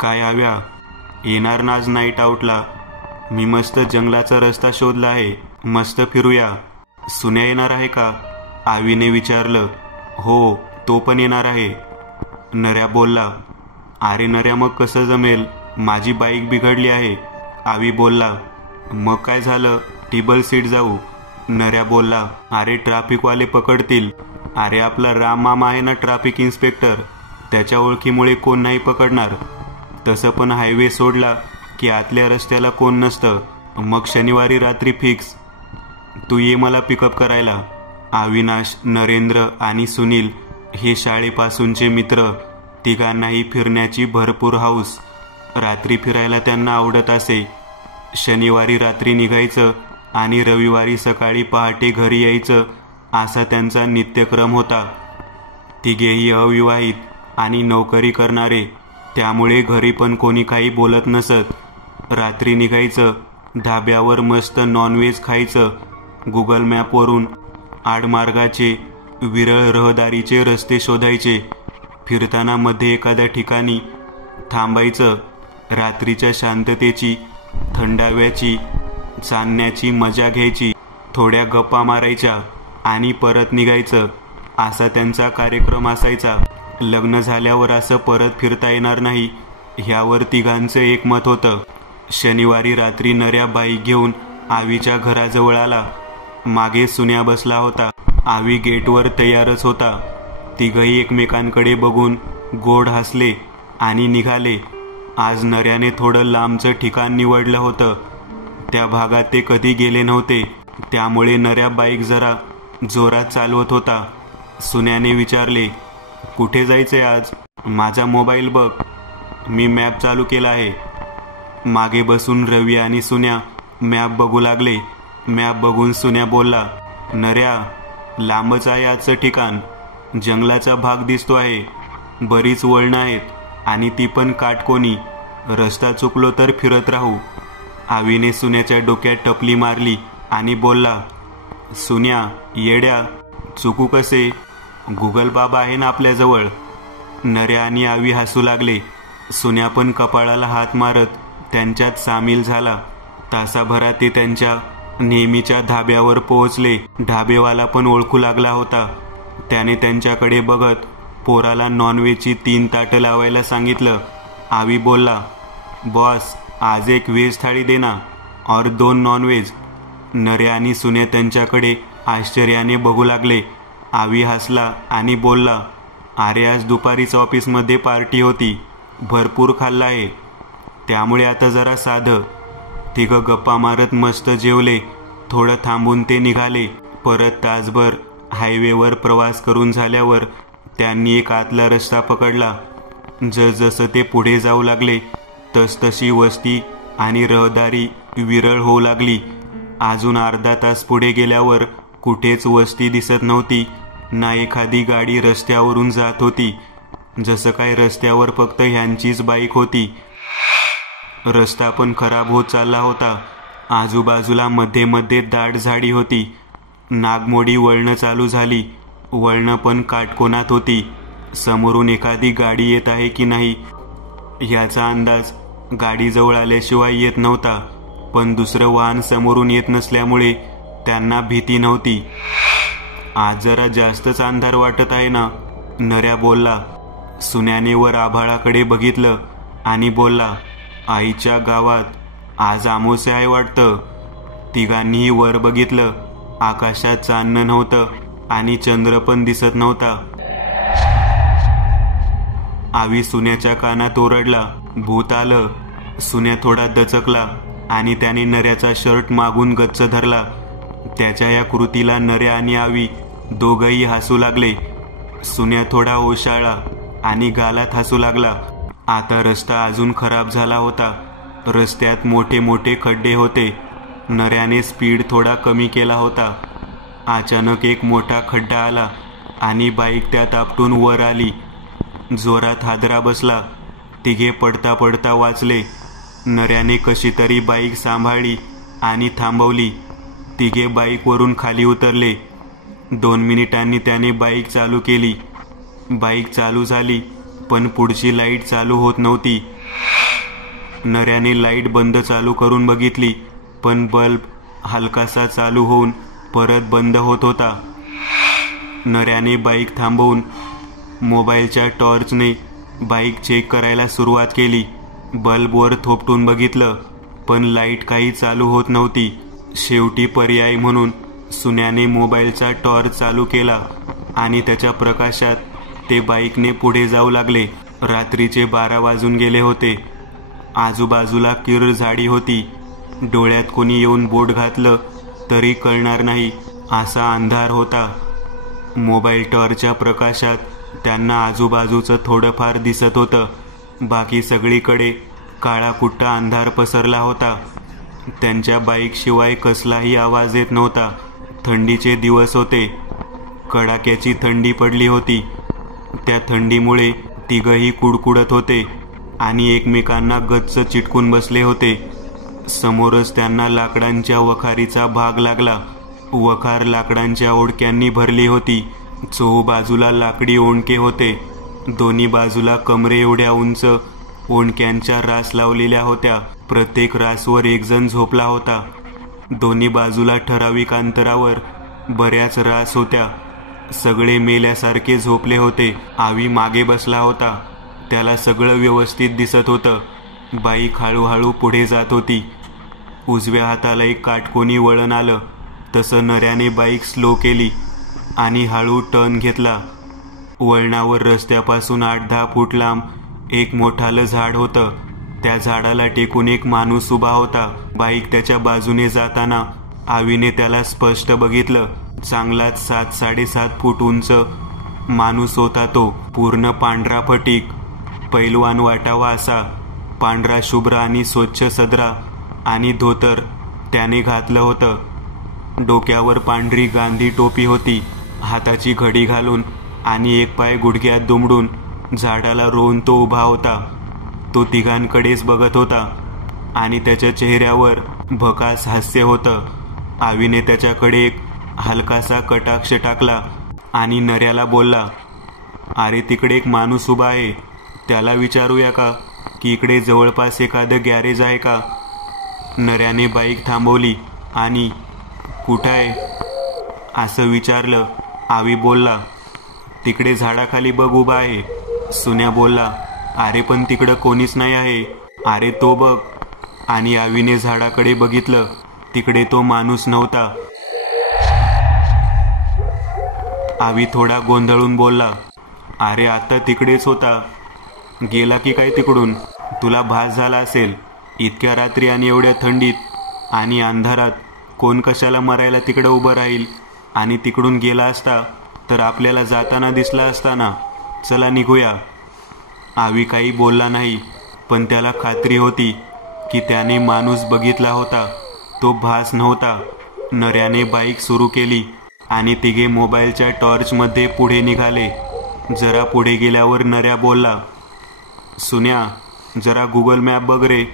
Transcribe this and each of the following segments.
काय आव्या, येणार ना आज नाईट आउटला? मी मस्त जंगलाचा रस्ता शोधला आहे, मस्त फिरूया. सुन्या येणार आहे का? आवीने विचारलं. हो, तो पण येणार आहे, नऱ्या बोलला. अरे नऱ्या, मग कसं जमेल? माझी बाईक बिघडली आहे, आवी बोलला. मग काय झालं, टेबल सीट जाऊ, नऱ्या बोलला. अरे ट्रॅफिकवाले पकडतील. अरे आपला राम मामा आहे ना ट्रॅफिक इन्स्पेक्टर, त्याच्या ओळखीमुळे कोण नाही पकडणार. तसं पण हायवे सोडला की आतल्या रस्त्याला कोण नसतं. मग शनिवारी रात्री फिक्स. तू ये मला पिकअप करायला. अविनाश, नरेंद्र आणि सुनील हे शाळेपासूनचे मित्र. तिघांनाही फिरण्याची भरपूर हौस. रात्री फिरायला त्यांना आवडत असे. शनिवारी रात्री निघायचं आणि रविवारी सकाळी पहाटे घरी यायचं, असा त्यांचा नित्यक्रम होता. तिघेही अविवाहित आणि नोकरी करणारे, त्यामुळे घरी पण कोणी काही बोलत नसत. रात्री निघायचं, धाब्यावर मस्त नॉनव्हेज खायचं. गुगल मॅपवरून आडमार्गाचे विरळ रहदारीचे रस्ते शोधायचे. फिरताना मध्ये एखाद्या ठिकाणी थांबायचं. रात्रीच्या शांततेची, थंडाव्याची, चालण्याची मजा घ्यायची. थोड्या गप्पा मारायच्या आणि परत निघायचं, असा त्यांचा कार्यक्रम असायचा. लग्न झाल्यावर असं परत फिरता येणार नाही, ह्यावर तिघांचं एकमत होतं. शनिवारी रात्री नऱ्या बाईक घेऊन आवीच्या घराजवळ आला. मागे सुन्या बसला होता. आवी गेटवर तयारच होता. तिघही एकमेकांकडे बघून गोड हसले आणि निघाले. आज नऱ्याने थोडं लांबचं ठिकाण निवडलं होतं. त्या भागात ते कधी गेले नव्हते, त्यामुळे नऱ्या बाईक जरा जोरात चालवत होता. सुन्याने विचारले, कुठे जायचंय आज? माझा मोबाईल बघ, मी मॅप चालू केला आहे. मागे बसून रवी आणि सुन्या मॅप बघू लागले. मॅप बघून सुन्या बोलला, नऱ्या, लांबच आहे आजचं ठिकाण. जंगलाचा भाग दिसतो आहे, बरीच वळणं आहेत आणि ती पण काटकोनी. रस्ता चुकलो तर फिरत राहू. आवीने सुन्याच्या डोक्यात टपली मारली आणि बोलला, सुन्या येड्या, चुकू कसे? गुगल बाबा आहे ना आपल्याजवळ. नऱ्या आणि आवी हसू लागले. सुन्या पण कपाळाला हात मारत त्यांच्यात सामील झाला. तासाभरात ते त्यांच्या नेहमीच्या धाब्यावर पोहोचले. ढाबेवाला पण ओळखू लागला होता. त्याने त्यांच्याकडे बघत पोराला नॉनव्हेजची 3 ताटं लावायला सांगितलं. आवी बोलला, बॉस आज एक व्हेज थाळी दे ना, और 2 नॉनव्हेज. नऱ्या आणि सुन्या त्यांच्याकडे आश्चर्याने बघू लागले. आवी हसला आणि बोलला, अरे आज दुपारीच ऑफिसमध्ये पार्टी होती, भरपूर खाल्लं आहे, त्यामुळे आता जरा साधं. तिघं गप्पा मारत मस्त जेवले. थोडं थांबून ते निघाले. परत तासभर हायवेवर प्रवास करून झाल्यावर त्यांनी एक आतला रस्ता पकडला. जसजसं ते पुढे जाऊ लागले तसतशी वस्ती आणि रहदारी विरळ होऊ लागली. अजून अर्धा तास पुढे गेल्यावर कुठेच वस्ती दिसत नव्हती, ना एखादी गाडी रस्त्यावरून जात होती. जसं काय रस्त्यावर फक्त ह्यांचीच बाईक होती. रस्ता पण खराब होत चालला होता. आजूबाजूला मध्ये मध्ये दाट झाडी होती. नागमोडी वळणं चालू झाली. वळणं पण काटकोनात होती. समोरून एखादी गाडी येत आहे की नाही याचा अंदाज गाडीजवळ आल्याशिवाय येत नव्हता. पण दुसरं वाहन समोरून येत नसल्यामुळे त्यांना भीती नव्हती. आज जरा जास्तच अंधार वाटत आहे ना, नऱ्या बोलला. सुन्याने वर आभाळाकडे बघितलं आणि बोलला, आईच्या गावात आज अमावास्या आहे वाटतं. तिघांनीही वर बघितलं. आकाशात चांदणं नव्हतं आणि चंद्र पण दिसत नव्हता. आवी सुन्याच्या कानात ओरडला, भूत आलं. सुन्या थोडा दचकला आणि त्याने नऱ्याचा शर्ट मागून गच्च धरला. त्याच्या या कृतीला नऱ्या आणि आवी दोघंही हसू लागले. सुन्या थोडा ओशाळला आणि गालात हसू लागला. आता रस्ता अजून खराब झाला होता. रस्त्यात मोठे मोठे खड्डे होते. नऱ्याने स्पीड थोडा कमी केला होता. अचानक एक मोठा खड्डा आला आणि बाईक त्यात आपटून वर आली. जोरात हादरा बसला. तिघे पडता पडता वाचले. नऱ्याने कशी तरी बाईक सांभाळली आणि थांबवली. तिघे बाईकवरून खाली उतरले. 2 मिनिटांनी त्याने बाईक चालू केली. बाईक चालू झाली, पण पुढची लाईट चालू होत नव्हती. नऱ्याने लाईट बंद चालू करून बघितली, पण बल्ब हलकासा चालू होऊन परत बंद होत होता. नऱ्याने बाईक थांबवून मोबाईलच्या टॉर्चने बाईक चेक करायला सुरुवात केली. बल्बवर थोपटून बघितलं, पण लाईट काही चालू होत नव्हती. शेवटी पर्याय म्हणून सुन्याने मोबाईलचा टॉर्च चालू केला आणि त्याच्या प्रकाशात ते बाईकने पुढे जाऊ लागले. रात्रीचे 12 वाजून गेले होते. आजूबाजूला किर्र झाडी होती. डोळ्यात कोणी येऊन बोट घातलं तरी कळणार नाही असा अंधार होता. मोबाईल टॉर्चच्या प्रकाशात त्यांना आजूबाजूचं थोडंफार दिसत होतं. बाकी सगळीकडे काळाकुट्टा अंधार पसरला होता. त्यांच्या बाईकशिवाय कसलाही आवाज येत नव्हता. थंडीचे दिवस होते. कडाक्याची थंडी पडली होती. त्या थंडीमुळे तिघही कुडकुडत होते आणि एकमेकांना गच्च चिटकून बसले होते. समोरच त्यांना लाकडांच्या वखारीचा भाग लागला. वखार लाकडांच्या ओंडक्यांनी भरली होती. चोहूबाजूला लाकडी ओंडके होते. दोन्ही बाजूला कमरे एवढ्या उंच ओंडक्यांच्या रास लावलेल्या होत्या. प्रत्येक रासवर एक जण झोपला होता. दोन्ही बाजूला ठराविक अंतरावर बऱ्याच रास होत्या. सगळे मेल्यासारखे झोपले होते. आवी मागे बसला होता. त्याला सगळं व्यवस्थित दिसत होतं. बाईक हळूहळू पुढे जात होती. उजव्या हाताला एक काटकोनी वळण आलं तसं नऱ्याने बाईक स्लो केली आणि हळू टर्न घेतला. वळणावर रस्त्यापासून 8-10 फूट लांब एक मोठालं झाड होतं. त्या झाडाला टेकून एक माणूस उभा होता. बाईक त्याच्या बाजूने जाताना आवीने त्याला स्पष्ट बघितलं. चांगलाच 7-7.5 फूट उंच माणूस होता तो. पूर्ण पांढरा फटीक, पैलवान वाटावा असा. पांढरा शुभ्र आणि स्वच्छ सदरा आणि धोतर त्याने घातलं होतं. डोक्यावर पांढरी गांधी टोपी होती. हाताची घडी घालून आणि एक पाय गुडघ्यात दुमडून झाडाला रोवून तो उभा होता. तो तिघांकडेच बघत होता आणि त्याच्या चेहऱ्यावर भकास हास्य होतं. आवीने त्याच्याकडे एक हलकासा कटाक्ष टाकला आणि नऱ्याला बोलला, अरे तिकडे एक माणूस उभा आहे. त्याला विचारूया का की इकडे जवळपास एखादं गॅरेज आहे का? नऱ्याने बाईक थांबवली आणि कुठं आहे असं विचारलं. आवी बोलला, तिकडे झाडाखाली बघ उभा आहे. सुन्या बोलला, अरे पण तिकडं कोणीच नाही आहे. अरे तो बघ. आणि आवीने झाडाकडे बघितलं. तिकडे तो माणूस नव्हता. आवी थोडा गोंधळून बोलला, अरे आता तिकडेच होता. गेला की काय तिकडून? तुला भास झाला असेल. इतक्या रात्री आणि एवढ्या थंडीत आणि अंधारात कोण कशाला मरायला तिकडं उभं राहील? आणि तिकडून गेला असता तर आपल्याला जाताना दिसला असता ना. चला निघूया. आवी काही बोलला नाही, पण त्याला खात्री होती की त्याने माणूस बघितला होता. तो भास नव्हता. नऱ्याने बाईक सुरू केली आणि तिघे मोबाईलच्या टॉर्चमध्ये पुढे निघाले. जरा पुढे गेल्यावर नऱ्या बोलला, सुन्या जरा गुगल मॅप बघ रे.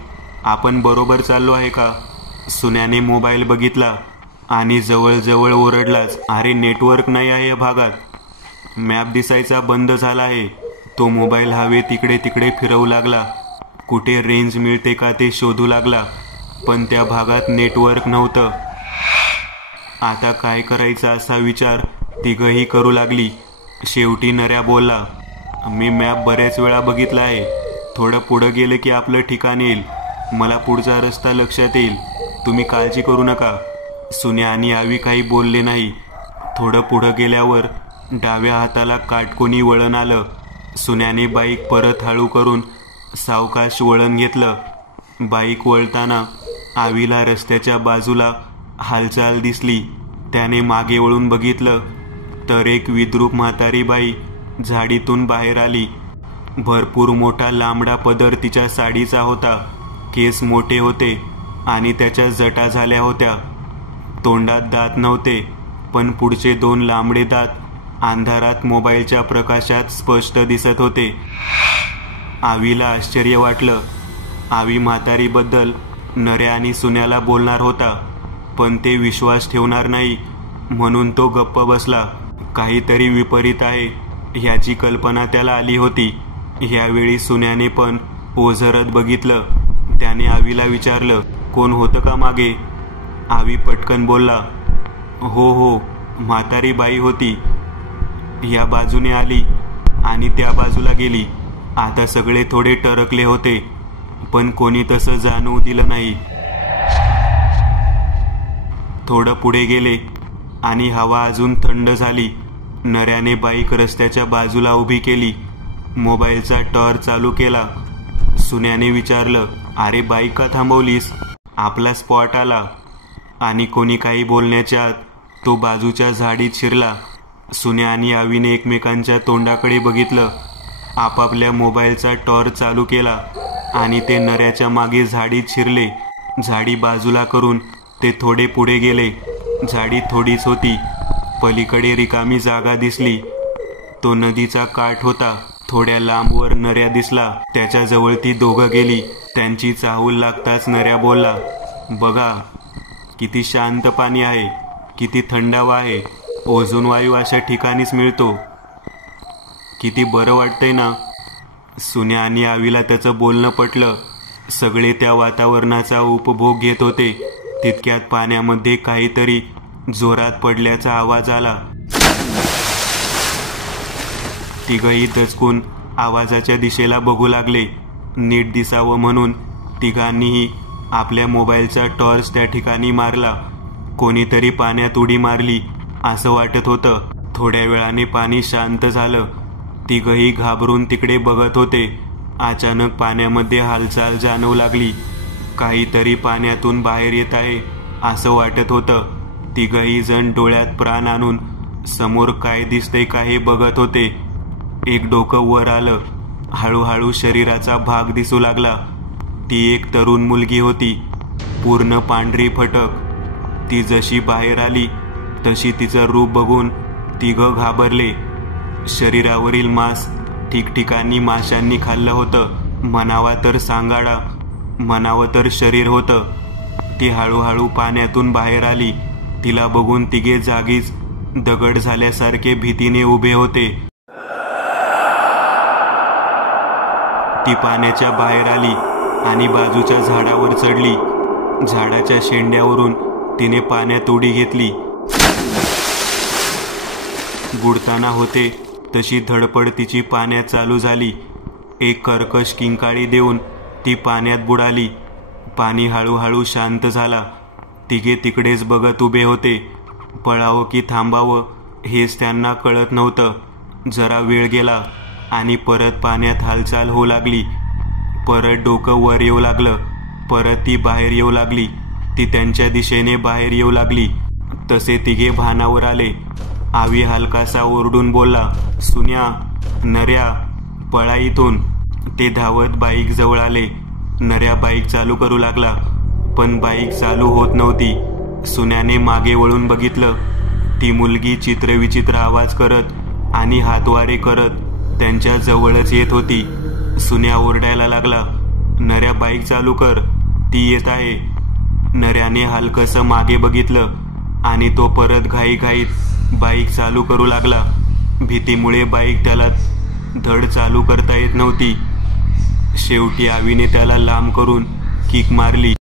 आपण बरोबर चाललो आहे का? सुन्याने मोबाईल बघितला आणि जवळजवळ ओरडलाच, अरे नेटवर्क नाही आहे या भागात. मॅप दिसायचा बंद झाला आहे. तो मोबाईल हवेत इकडे तिकडे फिरवू लागला. कुठे रेंज मिळते का ते शोधू लागला, पण त्या भागात नेटवर्क नव्हतं. आता काय करायचा असा विचार तिघही करू लागली. शेवटी नऱ्या बोलला, मी मॅप बऱ्याच वेळा बघितला आहे. थोडं पुढं गेलं की आपलं ठिकाण येईल. मला पुढचा रस्ता लक्षात येईल. तुम्ही काळजी करू नका. सुन्या आणि आवी काही बोलले नाही. थोडं पुढं गेल्यावर डाव्या हाताला काटकोनी वळण आलं. सुन्याने बाईक परत हळू करून सावकाश वळण घेतलं. बाईक वळताना आवीला रस्त्याच्या बाजूला हालचाल दिसली. त्याने मागे वळून बघितलं तर एक विद्रूप म्हातारी बाई झाडीतून बाहेर आली. भरपूर मोठा लांबडा पदर तिच्या साडीचा होता. केस मोठे होते आणि त्याच्या जटा झाल्या होत्या. तोंडात दात नव्हते, पण पुढचे 2 लांबडे दात अंधारात मोबाईलच्या प्रकाशात स्पष्ट दिसत होते. आवीला आश्चर्य वाटलं. आवी म्हातारीबद्दल नऱ्या आणि सुन्याला बोलणार होता, पण ते विश्वास ठेवणार नाही म्हणून तो गप्प बसला. काहीतरी विपरीत आहे ह्याची कल्पना त्याला आली होती. ह्यावेळी सुन्याने पण ओझरत बघितलं. त्याने आवीला विचारलं, कोण होतं का मागे? आवी पटकन बोलला, हो, म्हातारी बाई होती. या बाजूने आली आणि त्या बाजूला गेली. आता सगळे थोडे टरकले होते, पण कोणी तसं जाणवू दिलं नाही. थोडं पुढे गेले आणि हवा अजून थंड झाली. नऱ्याने बाईक रस्त्याच्या बाजूला उभी केली. मोबाईलचा टॉर्च चालू केला. सुन्याने विचारलं, अरे बाईक का थांबवलीस? आपला स्पॉट आला. आणि कोणी काही बोलण्याच्या आत तो बाजूच्या झाडीत शिरला. सुन्या आणि आवीने एकमेकांच्या तोंडाकडे बघितलं. आपापल्या मोबाईलचा टॉर्च चालू केला आणि ते नऱ्याच्या मागे झाडीत शिरले. झाडी बाजूला करून ते थोडे पुढे गेले. झाडी थोडीच होती. पलीकडे रिकामी जागा दिसली. तो नदीचा काठ होता. थोड्या लांबवर नऱ्या दिसला. त्याच्याजवळ ती दोघं गेली. त्यांची चाहूल लागताच नऱ्या बोलला, बघा किती शांत पाणी आहे, किती थंडावा आहे. ओझोन वायू अशा ठिकाणीच मिळतो. किती बरं वाटतंय ना? सुन्या आणि आवीला त्याचं बोलणं पटलं. सगळे त्या वातावरणाचा उपभोग घेत होते. तितक्यात पाण्यामध्ये काहीतरी जोरात पडल्याचा आवाज आला. तिघही दचकून आवाजाच्या दिशेला बघू लागले. नीट दिसावं म्हणून तिघांनीही आपल्या मोबाईलचा टॉर्च त्या ठिकाणी मारला. कोणीतरी पाण्यात उडी मारली असं वाटत होतं. थोड्या वेळाने पाणी शांत झालं. तिघही घाबरून तिकडे बघत होते. अचानक पाण्यामध्ये हालचाल जाणवू लागली. काहीतरी पाण्यातून बाहेर येत आहे असं वाटत होतं. तिघही जण डोळ्यात प्राण आणून समोर काय दिसतंय का हे बघत होते. एक डोकं वर आलं. हळूहळू शरीराचा भाग दिसू लागला. ती एक तरुण मुलगी होती, पूर्ण पांढरी फटक. ती जशी बाहेर आली तशी तिचं रूप बघून तिघं घाबरले. शरीरावरील मांस ठिकठिकाणी माशांनी खाल्लं होतं. म्हणावा तर सांगाडा, म्हणावं तर शरीर होतं. ती हळूहळू पाण्यातून बाहेर आली. तिला बघून तिघे जागीच दगड झाल्यासारखे भीतीने उभे होते. ती पाण्याच्या बाहेर आली आणि बाजूच्या झाडावर चढली. झाडाच्या शेंड्यावरून तिने पाण्यात उडी घेतली. बुडताना होते तशी धडपड तिची पाण्यात चालू झाली. एक कर्कश किंकाळी देऊन ती पाण्यात बुडाली. पाणी हळूहळू शांत झाला. तिघे तिकडेच बघत उभे होते. पळावं की थांबावं हेच त्यांना कळत नव्हतं. जरा वेळ गेला आणि परत पाण्यात हालचाल होऊ लागली. परत डोकं वर येऊ लागलं. परत ती बाहेर येऊ लागली. ती त्यांच्या दिशेने बाहेर येऊ लागली. तसे तिघे भानावर आले. आवी हलकासा ओरडून बोलला, सुन्या, नऱ्या, पळा इथून. ते धावत बाईक जवळ आले. नऱ्या बाईक चालू करू लागला, पण बाईक चालू होत नव्हती. सुन्याने मागे वळून बघितलं. ती मुलगी चित्रविचित्र आवाज करत आणि हातवारे करत त्यांच्या जवळच येत होती. सुन्या ओरडायला लागला, नऱ्या बाईक चालू कर, ती येत आहे. नऱ्याने हलकसं मागे बघितलं आणि तो परत घाईघाईत बाईक चालू करू लागला. भीतीमुळे बाईक त्याला धड चालू करता येत नव्हती. शेवटी आवीने त्याला लांब करून किक मारली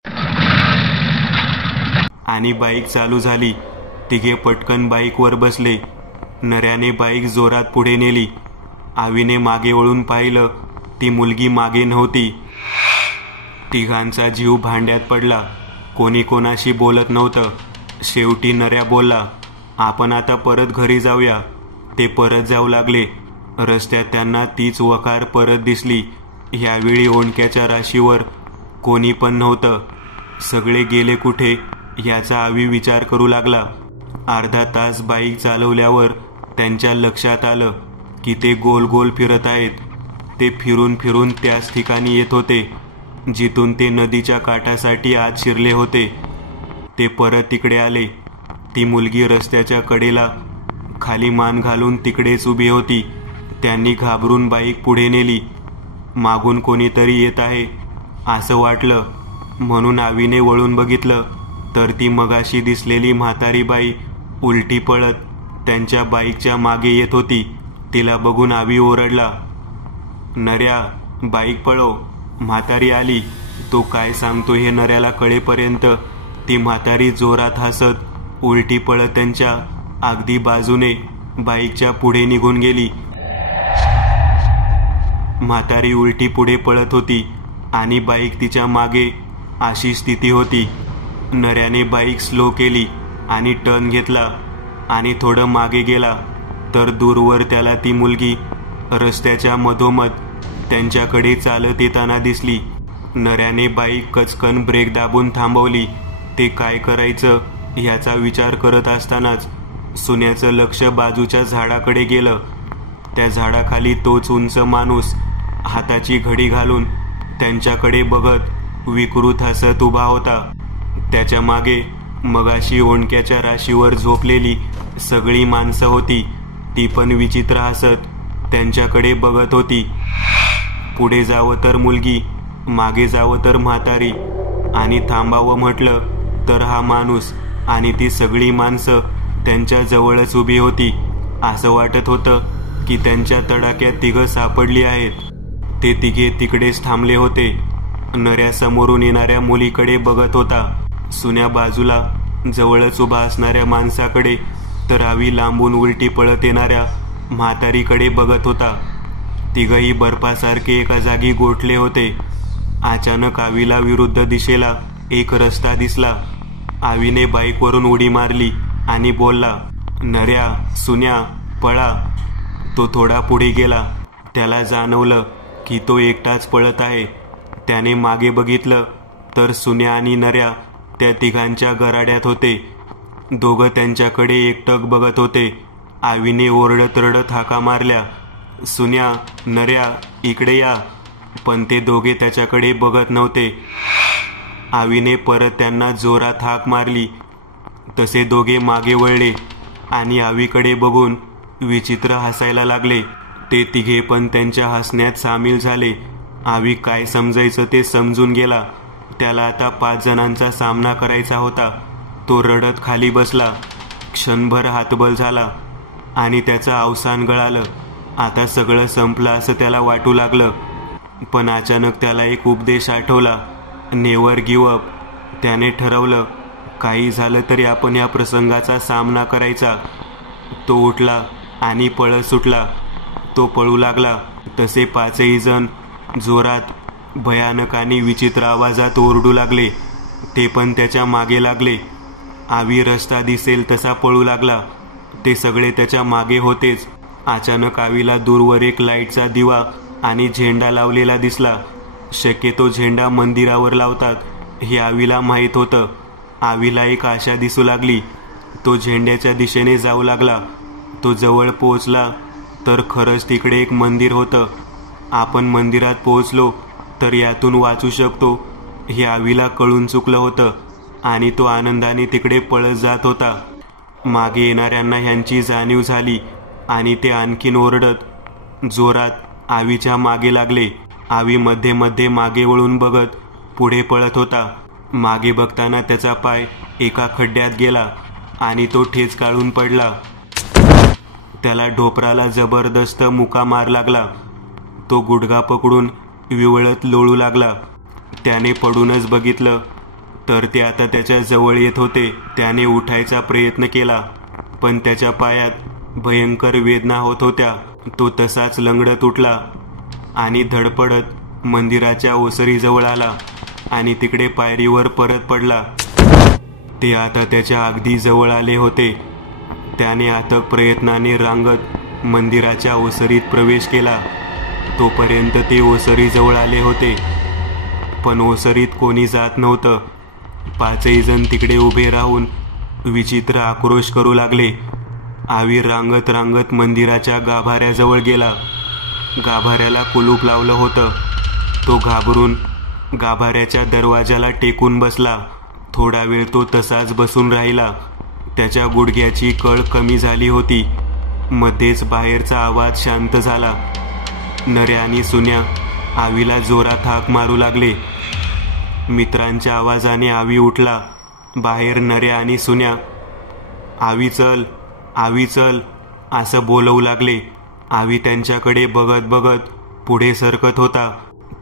आणि बाईक चालू झाली. तिघे पटकन बाईकवर बसले. नऱ्याने बाईक जोरात पुढे नेली. आवीने मागे वळून पाहिलं. ती मुलगी मागे नव्हती. तिघांचा जीव भांड्यात पडला. कोणी कोणाशी बोलत नव्हतं. शेवटी नऱ्या बोलला, आपण आता परत घरी जाऊया. ते परत जाऊ लागले. रस्त्यात त्यांना तीच वकार परत दिसली. यावेळी ओंडक्याच्या राशीवर कोणी पण नव्हतं. सगळे गेले कुठे याचा आवी विचार करू लागला. अर्धा तास बाईक चालवल्यावर त्यांच्या लक्षात आलं की ते गोल गोल फिरत आहेत. ते फिरून फिरून त्याच ठिकाणी येत होते जिथून ते नदीच्या काठासाठी आत शिरले होते. ते परत तिकडे आले. ती मुलगी रस्त्याच्या कडेला खाली मान घालून तिकडेच उभी होती. त्यांनी घाबरून बाईक पुढे नेली. मागून कोणीतरी येत आहे असं वाटलं म्हणून आवीने वळून बघितलं तर ती मगाशी दिसलेली म्हातारी बाई उलटी पळत त्यांच्या बाईकच्या मागे येत होती. तिला बघून आवी ओरडला, नऱ्या, बाईक पळव, म्हातारी आली. तो काय सांगतो हे नऱ्याला कळेपर्यंत ती म्हातारी जोरात हसत उलटी पळत त्यांच्या अगदी बाजूने बाईकच्या पुढे निघून गेली. म्हातारी उलटी पुढे पळत होती आणि बाईक तिच्या मागे अशी स्थिती होती. नऱ्याने बाईक स्लो केली आणि टर्न घेतला आणि थोडं मागे गेला तर दूरवर त्याला ती मुलगी रस्त्याच्या मधोमध त्यांच्याकडे चालत येताना दिसली. नऱ्याने बाईक कचकन ब्रेक दाबून थांबवली. ते काय करायचं ह्याचा विचार करत असतानाच सुन्याचं लक्ष बाजूच्या झाडाकडे गेलं. त्या झाडाखाली तोच उंच माणूस हाताची घडी घालून त्यांच्याकडे बघत विकृत हसत उभा होता. त्याच्या मागे मगाशी ओंडक्याच्या राशीवर झोपलेली सगळी माणसं होती. ती पण विचित्र हसत त्यांच्याकडे बघत होती. पुढे जावं तर मुलगी, मागे जावं तर म्हातारी आणि थांबावं म्हटलं तर हा माणूस आणि ती सगळी माणसं त्यांच्या जवळच उभी होती. असं वाटत होतं की त्यांच्या तडाक्यात तिघं सापडली आहेत. ते तिघे तिकडेच थांबले होते. नऱ्या समोरून येणाऱ्या मुलीकडे बघत होता. सुन्या बाजूला जवळच उभा असणाऱ्या माणसाकडे तर आवी लांबून उलटी पळत येणाऱ्या म्हातारीकडे बघत होता. तिघही बर्फासारखे एका जागी गोठले होते. अचानक आवीला विरुद्ध दिशेला एक रस्ता दिसला. आवीने बाईकवरून उडी मारली आणि बोलला, नऱ्या, सुन्या, पळा. तो थोडा पुढे गेला. त्याला जाणवलं की तो एकटाच पळत आहे. त्याने मागे बघितलं तर सुन्या आणि नऱ्या त्या तिघांच्या गराड्यात होते. दोघं त्यांच्याकडे एकटक बघत होते. आवीने ओरडत रडत हाका मारल्या, सुन्या, नऱ्या, इकडे या. पण ते दोघे त्याच्याकडे बघत नव्हते. आवीने परत त्यांना जोरात हाक मारली. तसे दोघे मागे वळले आणि आवीकडे बघून विचित्र हसायला लागले. ते तिघे पण त्यांच्या हसण्यात सामील झाले. आवी काय समजायचं ते समजून गेला. त्याला आता 5 जणांचा सामना करायचा होता. तो रडत खाली बसला. क्षणभर हातबल झाला आणि त्याचं अवसान गळालं. आता सगळं संपलं असं त्याला वाटू लागलं. पण अचानक त्याला एक उपदेश आठवला, नेव्हर गिव्ह अप. त्याने ठरवलं, काही झालं तरी आपण या प्रसंगाचा सामना करायचा. तो उठला आणि पळत सुटला. तो पळू लागला तसे 5ही जण जोरात, भयानक आणि विचित्र आवाजात ओरडू लागले. ते पण त्याच्या मागे लागले. आवी रस्ता दिसेल तसा पळू लागला. ते सगळे त्याच्या मागे होतेच. अचानक आवीला दूरवर एक लाईटचा दिवा आणि झेंडा लावलेला दिसला. शक्यतो झेंडा मंदिरावर लावतात हे आवीला माहीत होतं. आवीला एक आशा दिसू लागली. तो झेंड्याच्या दिशेने जाऊ लागला. तो जवळ पोहोचला तर खरंच तिकडे एक मंदिर होतं. आपण मंदिरात पोहोचलो तर यातून वाचू शकतो हे आवीला कळून चुकलं होतं आणि तो आनंदाने तिकडे पळत जात होता. मागे येणाऱ्यांना ह्यांची जाणीव झाली आणि ते आणखीन ओरडत जोरात आवीच्या मागे लागले. आवी मध्ये मध्ये मागे वळून बघत पुढे पळत होता. मागे बघताना त्याचा पाय एका खड्ड्यात गेला आणि तो ठेच काढून पडला. त्याला ढोपराला जबरदस्त मुका मार लागला. तो गुडघा पकडून विवळत लोळू लागला. त्याने पडूनच बघितलं तर ते आता त्याच्या जवळ येत होते. त्याने उठायचा प्रयत्न केला पण त्याच्या पायात भयंकर वेदना होत होत्या. तो तसाच लंगडत उठला आणि धडपडत मंदिराच्या ओसरीजवळ आला आणि तिकडे पायरीवर परत पडला. ते आता त्याच्या अगदी जवळ आले होते. त्याने अथक प्रयत्नाने रांगत मंदिराच्या ओसरीत प्रवेश केला. तोपर्यंत ते ओसरीजवळ आले होते पण ओसरीत कोणी जात नव्हतं. 5ही जण तिकडे उभे राहून विचित्र आक्रोश करू लागले. आवी रांगत रांगत मंदिराच्या गाभाऱ्याजवळ गेला. गाभाऱ्याला कुलूप लावलं होतं. तो घाबरून गाभाऱ्याच्या दरवाजाला टेकून बसला. थोडा वेळ तो तसाच बसून राहिला. त्याच्या गुडघ्याची कळ कमी झाली होती. मध्येच बाहेरचा आवाज शांत झाला. नऱ्या आणि सुन्या आवीला जोरात हाक मारू लागले. मित्रांच्या आवाजाने आवी उठला. बाहेर नऱ्या आणि सुन्या आवी चल, आवी चल असं बोलवू लागले. आवी त्यांच्याकडे बघत बघत पुढे सरकत होता.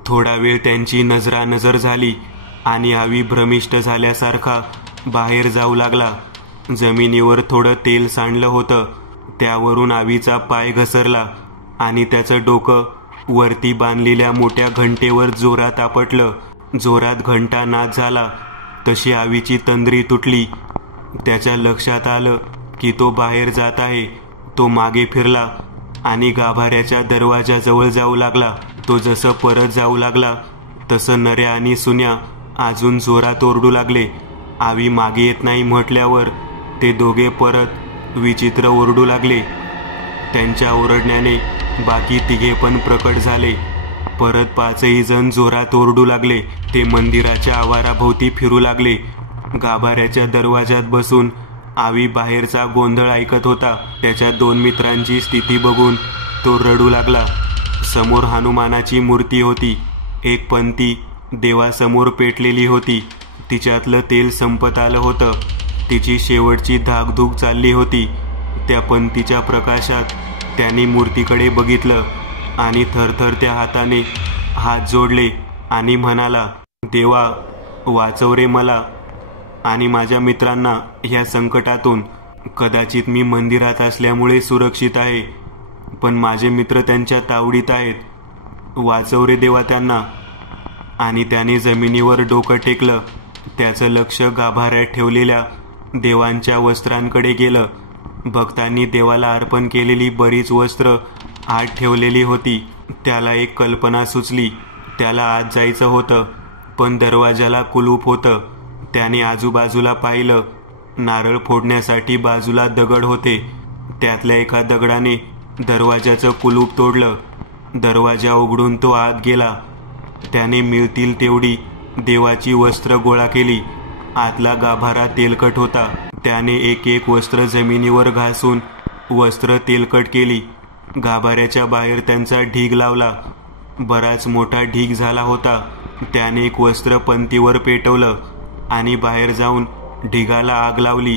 थोडा वेळ त्यांची नजरानजर झाली आणि आवी भ्रमिष्ट झाल्यासारखा बाहेर जाऊ लागला. जमिनीवर थोडं तेल सांडलं होतं. त्यावरून आवीचा पाय घसरला आणि त्याचं डोकं वरती बांधलेल्या मोठ्या घंटेवर जोरात आपटलं. जोरात घंटा नाद झाला तशी आवीची तंद्री तुटली. त्याच्या लक्षात आलं की तो बाहेर जात आहे. तो मागे फिरला आणि गाभाऱ्याच्या दरवाजाजवळ जाऊ लागला. तो जसं परत जाऊ लागला तसं नऱ्या आणि सुन्या अजून जोरात ओरडू लागले. आवी मागे येत नाही म्हटल्यावर ते दोघे परत विचित्र ओरडू लागले. त्यांच्या ओरडण्याने बाकी तिघे पण प्रकट झाले. परत 5ही जण जोरात ओरडू लागले. ते मंदिराच्या आवाराभोवती फिरू लागले. गाभाऱ्याच्या दरवाजात बसून आवी बाहेरचा गोंधळ ऐकत होता. त्याच्या 2 मित्रांची स्थिती बघून तो रडू लागला. समोर हनुमानाची मूर्ती होती. एक पंती देवासमोर पेटलेली होती. तिच्यातलं तेल संपत आलं होतं. तिची शेवटची धाकधूक चालली होती. त्या पंतीच्या प्रकाशात त्याने मूर्तीकडे बघितलं आणि थरथरत्या हाताने हात जोडले आणि म्हणाला, देवा, वाचव रे मला आणि माझ्या मित्रांना ह्या संकटातून. कदाचित मी मंदिरात असल्यामुळे सुरक्षित आहे, पण माझे मित्र त्यांच्या तावडीत आहेत. वाचव रे देवा त्यांना. आणि त्याने जमिनीवर डोकं टेकलं. त्याचं लक्ष गाभाऱ्यात ठेवलेल्या देवांच्या वस्त्रांकडे गेलं. भक्तांनी देवाला अर्पण केलेली बरीच वस्त्र आत ठेवलेली होती. त्याला एक कल्पना सुचली. त्याला आत जायचं होतं, पण दरवाजाला कुलूप होतं. त्याने आजूबाजूला पाहिलं. नारळ फोडण्यासाठी बाजूला दगड होते. त्यातल्या एका दगडाने दरवाजाचं कुलूप तोडलं. दरवाजा उघडून तो आत गेला. त्याने मिळतील तेवढी देवाची वस्त्र गोळा केली. आतला गाभारा तेलकट होता. त्याने एक एक वस्त्र जमिनीवर घासून वस्त्र तेलकट केली. गाभाऱ्याच्या बाहेर त्यांचा ढीग लावला. बराच मोठा ढीग झाला होता. त्याने एक वस्त्र पंतीवर पेटवलं आणि बाहेर जाऊन ढिगाला आग लावली.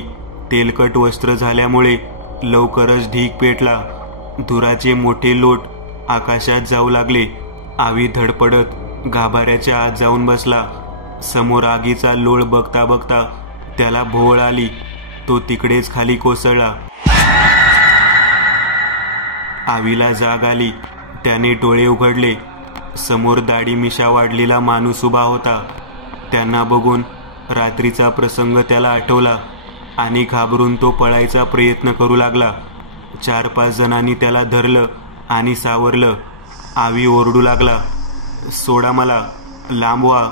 तेलकट वस्त्र झाल्यामुळे लवकरच ढीग पेटला. धुराचे मोठे लोट आकाशात जाऊ लागले. आवी धडपडत गाभाऱ्याच्या आत जाऊन बसला. समोर आगीचा लोळ बघता बघता त्याला भोवळ आली. तो तिकडेच खाली कोसळला. आवीला जाग आली. त्याने डोळे उघडले. समोर दाढी मिशा वाढलेला माणूस उभा होता. त्यांना बघून रात्रीचा प्रसंग त्याला आठवला आणि घाबरून तो पळायचा प्रयत्न करू लागला. 4-5 जणांनी त्याला धरलं आणि सावरलं. आवी ओरडू लागला, सोडा मला, लांब व्हा.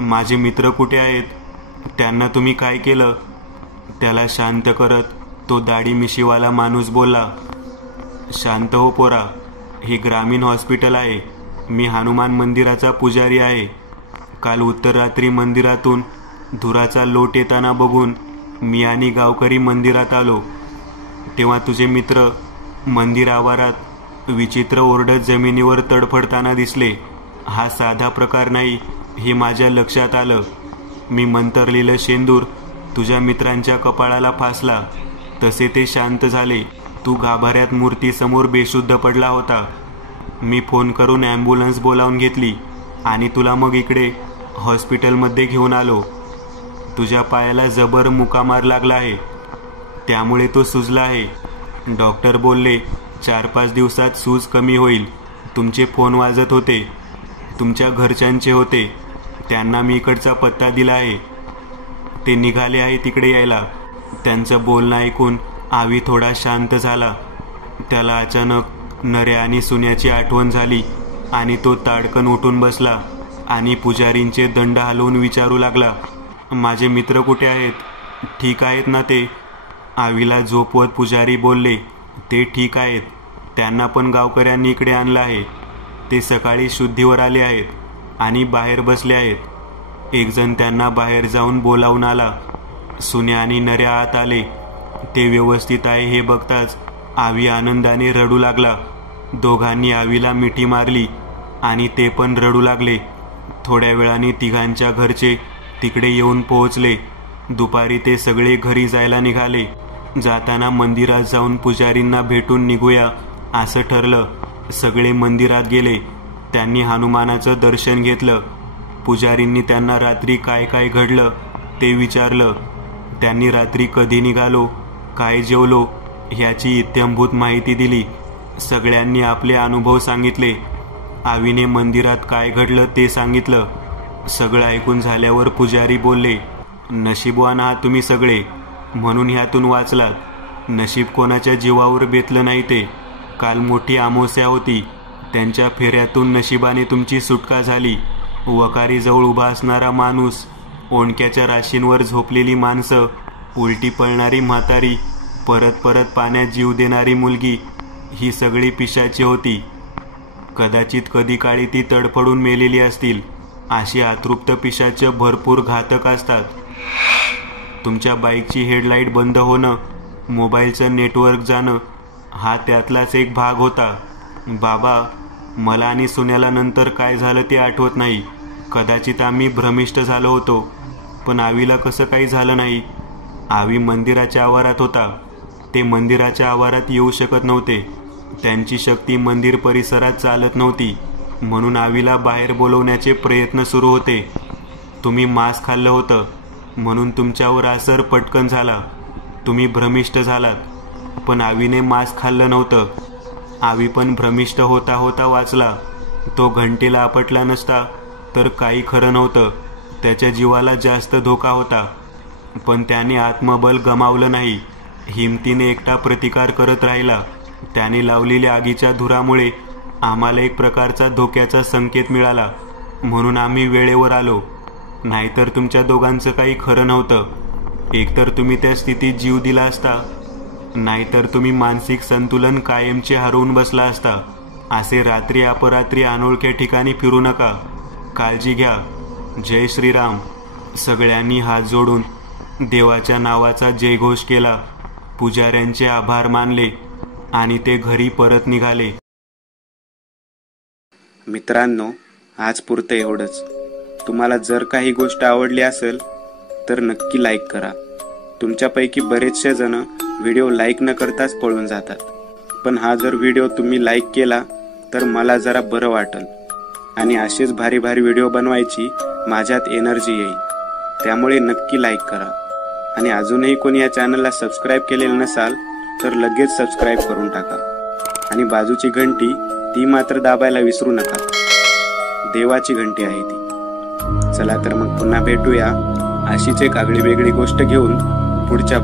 माझे मित्र कुठे आहेत? त्यांना तुम्ही काय केलं? त्याला शांत करत तो दाढी मिशीवाला माणूस बोलला, शांत हो पोरा, हे ग्रामीण हॉस्पिटल आहे. मी हनुमान मंदिराचा पुजारी आहे. काल उत्तर रात्री मंदिरातून धुराचा लोट येताना बघून मी आणि गावकरी मंदिरात आलो. तेव्हा तुझे मित्र मंदिर आवारात विचित्र ओरडत जमिनीवर तडफडताना दिसले. हा साधा प्रकार नाही हे माझ्या लक्षात आलं. मी मंतरलेलं शेंदूर तुझ्या मित्रांच्या कपाळाला फासला. तसे ते शांत झाले. तू गाभाऱ्यात मूर्तीसमोर बेशुद्ध पडला होता. मी फोन करून ॲम्ब्युलन्स बोलावून घेतली आणि तुला मग इकडे हॉस्पिटलमध्ये घेऊन आलो. तुझ्या पायाला जबर मुकामार लागला आहे, त्यामुळे तो सुजला आहे. डॉक्टर बोलले 4-5 दिवसात सूज कमी होईल. तुमचे फोन वाजत होते. तुमच्या घरच्यांचे होते. त्यांना मी इकडचा पत्ता दिला आहे. ते निघाले आहे तिकडे यायला. त्यांचं बोलणं ऐकून आवी थोडा शांत झाला. त्याला अचानक नऱ्या आणि सुन्याची आठवण झाली आणि तो ताडकन उठून बसला आणि पुजारींचे दंड हलवून विचारू लागला, माझे मित्र कुठे आहेत? ठीक आहेत ना ते? आवीला झोपवत पुजारी बोलले, ते ठीक आहेत. त्यांना पण गावकऱ्यांनी इकडे आणलं आहे. ते सकाळी शुद्धीवर आले आहेत आणि बाहेर बसले आहेत. एक जण त्यांना बाहेर जाऊन बोलावून आला. सुन्या आणि नऱ्या आत आले. ते व्यवस्थित आहे हे बघताच आवी आनंदाने रडू लागला. दोघांनी आवीला मिठी मारली आणि ते पण रडू लागले. थोड्या वेळाने तिघांच्या घरचे तिकडे येऊन पोहोचले. दुपारी ते सगळे घरी जायला निघाले. जाताना मंदिरात जाऊन पुजारींना भेटून निघूया असं ठरलं. सगळे मंदिरात गेले. त्यांनी हनुमानाचं दर्शन घेतलं. पुजारींनी त्यांना रात्री काय काय घडलं ते विचारलं. त्यांनी रात्री कधी निघालो, काय जेवलो ह्याची इत्थंभूत माहिती दिली. सगळ्यांनी आपले अनुभव सांगितले. आवीने मंदिरात काय घडलं ते सांगितलं. सगळं ऐकून झाल्यावर पुजारी बोलले, नशीबवान आहात तुम्ही सगळे, म्हणून ह्यातून वाचलात. नशीब कोणाच्या जीवावर बेतलं नाही. ते काल मोठी अमावस्या होती. त्यांच्या फेऱ्यातून नशिबाने तुमची सुटका झाली. वकारीजवळ उभा असणारा माणूस, ओंडक्याच्या राशींवर झोपलेली माणसं, उलटी पळणारी म्हातारी, परत परत पाण्यात जीव देणारी मुलगी, ही सगळी पिशाची होती. कदाचित कधी काळी ती तडफडून मेलेली असतील. अशी अतृप्त पिशाच भरपूर घातक असतात. तुमच्या बाईकची हेडलाईट बंद होणं, मोबाईलचं नेटवर्क जाणं, हा त्यातलाच एक भाग होता. बाबा, मला आणि सुन्याला नंतर काय झालं ते आठवत नाही. कदाचित आम्ही भ्रमिष्ट झालो होतो, पण आवीला कसं काही झालं नाही. आवी मंदिराच्या आवारात होता. ते मंदिराच्या आवारात येऊ शकत नव्हते. त्यांची शक्ती मंदिर परिसरात चालत नव्हती, म्हणून आवीला बाहेर बोलवण्याचे प्रयत्न सुरू होते. तुम्ही मांस खाल्लं होतं, म्हणून तुमच्यावर असर पटकन झाला. तुम्ही भ्रमिष्ट झालात, पण आवीने मांस खाल्लं नव्हतं. आवी पण भ्रमिष्ट होता होता वाचला. तो घंटेला आपटला नसता तर काही खरं नव्हतं. त्याच्या जीवाला जास्त धोका होता, पण त्याने आत्मबल गमावलं नाही. हिमतीने एकटा प्रतिकार करत राहिला. त्याने लावलेल्या आगीच्या धुरामुळे आम्हाला एक प्रकारचा धोक्याचा संकेत मिळाला, म्हणून आम्ही वेळेवर आलो. नाहीतर तुमच्या दोघांचं काही खरं नव्हतं. एकतर तुम्ही त्या स्थितीत जीव दिला असता, नाहीतर तुम्ही मानसिक संतुलन कायमचे हरवून बसला असता. असे रात्री अपरात्री अनोळख्या ठिकाणी फिरू नका. काळजी घ्या. जय श्रीराम. सगळ्यांनी हात जोडून देवाच्या नावाचा जयघोष केला. पुजाऱ्यांचे आभार मानले आणि ते घरी परत निघाले. मित्रांनो, आज पुरतं एवढंच. तुम्हाला जर काही गोष्ट आवडली असेल तर नक्की लाईक करा. तुमच्यापैकी बरेचसे जण व्हिडिओ लाईक न करताच पळून जातात, पण हा जर व्हिडिओ तुम्ही लाईक केला तर मला जरा बरं वाटेल आणि असेच भारी भारी व्हिडिओ बनवायची माझ्यात एनर्जी येईल. त्यामुळे नक्की लाईक करा. आणि अजूनही कोणी या चॅनलला सबस्क्राईब केलेलं नसाल तर लगेच सबस्क्राईब करून टाका. आणि बाजूची घंटी ती मात्र दाबायला विसरू नका. देवाची घंटी आहे ती. चला तर मग पुन्हा भेटूया अशीच एक आगळी वेगळी गोष्ट घेऊन पुढच्या